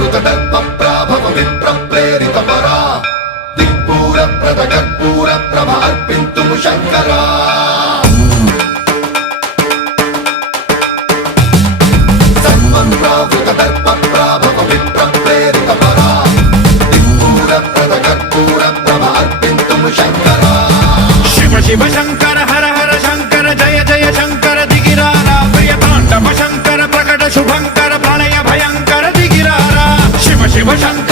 दर्पप्राभव विप्रप्रेरितपरा दिक्पूरप्रदकर्पूरप्रभ अर्पिन्तुं शङ्करा सर्वं प्रावृतदर्पप्राभव विप्रप्रेरितपरा दिक्पूरप्रदकर्पूरप्रभ अर्पिन्तुं शङ्करा शिव शिव शङ्कर हर हर शङ्कर जय जय शङ्कर दिगिरारा प्रियताण्डव शङ्कर प्रकट शुभङ्कर प्रलय भयङ्कर दिगिरारा शिव शिव शङ्कर